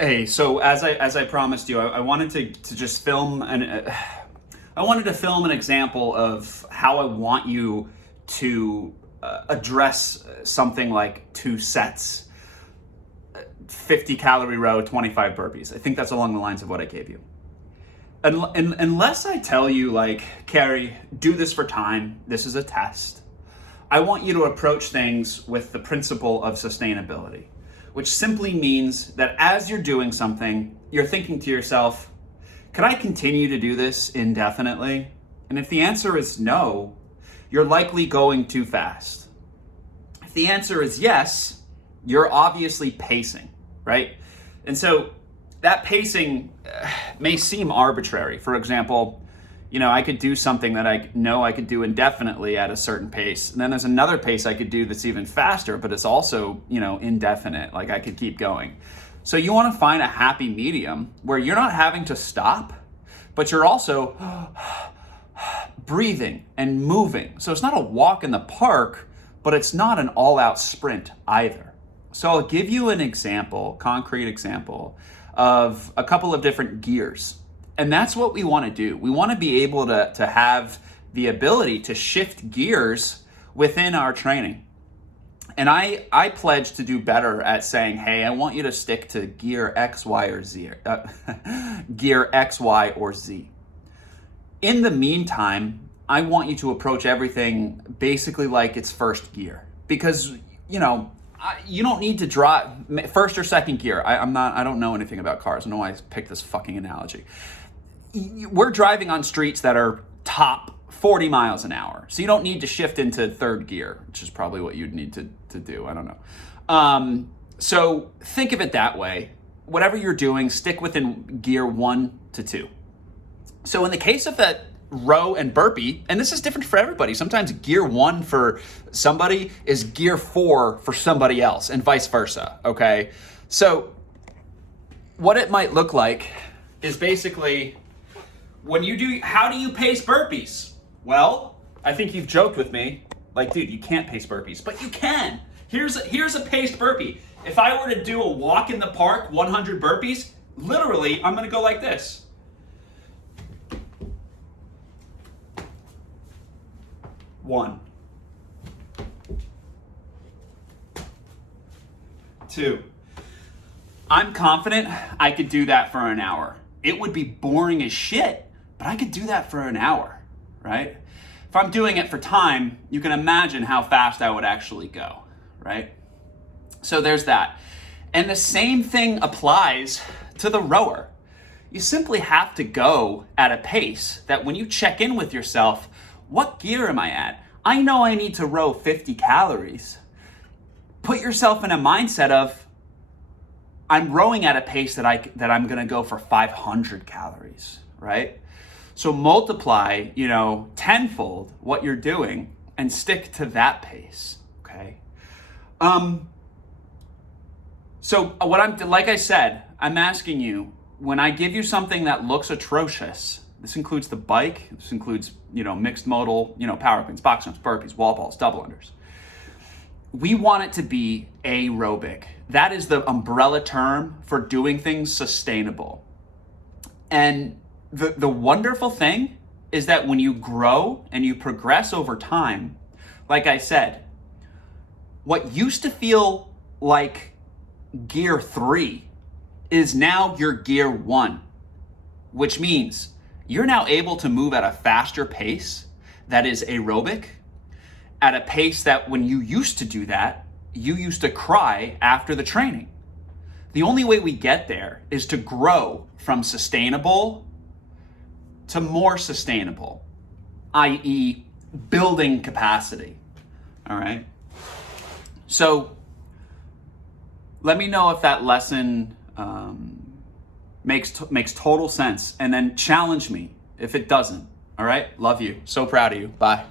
Hey, so as I promised you, I wanted to just film I wanted to film an example of how I want you to address something like 2 sets, 50 calorie row, 25 burpees. I think that's along the lines of what I gave you. Unless I tell you, like, Carrie, do this for time, this is a test, I want you to approach things with the principle of sustainability, which simply means that as you're doing something, you're thinking to yourself, can I continue to do this indefinitely? And if the answer is no, you're likely going too fast. If the answer is yes, you're obviously pacing, right? And so that pacing may seem arbitrary. For example, I could do something that I know I could do indefinitely at a certain pace. And then there's another pace I could do that's even faster, but it's also, indefinite. Like, I could keep going. So you want to find a happy medium where you're not having to stop, but you're also breathing and moving. So it's not a walk in the park, but it's not an all-out sprint either. So I'll give you an example, concrete example, of a couple of different gears. And that's what we want to do. We want to be able to have the ability to shift gears within our training. And I pledge to do better at saying, hey, I want you to stick to gear X, Y, or Z. Gear X, Y, or Z. In the meantime, I want you to approach everything basically like it's first gear. Because, you don't need to drive first or second gear. I don't know anything about cars. I don't know why I picked this fucking analogy. We're driving on streets that are top 40 miles an hour. So you don't need to shift into third gear, which is probably what you'd need to do. I don't know. So think of it that way. Whatever you're doing, stick within gear 1 to 2. So in the case of that row and burpee, and this is different for everybody. Sometimes gear 1 for somebody is gear 4 for somebody else, and vice versa, okay? So what it might look like is basically, how do you pace burpees? Well, I think you've joked with me, like, dude, you can't pace burpees, but you can. Here's a paced burpee. If I were to do a walk in the park, 100 burpees, literally, I'm gonna go like this. 1, 2. I'm confident I could do that for an hour. It would be boring as shit, but I could do that for an hour, right? If I'm doing it for time, you can imagine how fast I would actually go, right? So there's that. And the same thing applies to the rower. You simply have to go at a pace that when you check in with yourself, what gear am I at? I know I need to row 50 calories. Put yourself in a mindset of, I'm rowing at a pace that I'm gonna go for 500 calories, right? So multiply, tenfold what you're doing and stick to that pace, okay? So like I said, I'm asking you, when I give you something that looks atrocious, this includes the bike, this includes, mixed modal, power cleans, box jumps, burpees, wall balls, double unders. We want it to be aerobic. That is the umbrella term for doing things sustainable. And the wonderful thing is that when you grow and you progress over time, like I said, what used to feel like gear 3 is now your gear 1, which means you're now able to move at a faster pace that is aerobic, at a pace that when you used to do that, you used to cry after the training. The only way we get there is to grow from sustainable to more sustainable, i.e. building capacity, all right? So let me know if that lesson makes total sense, and then challenge me if it doesn't, all right? Love you, so proud of you, bye.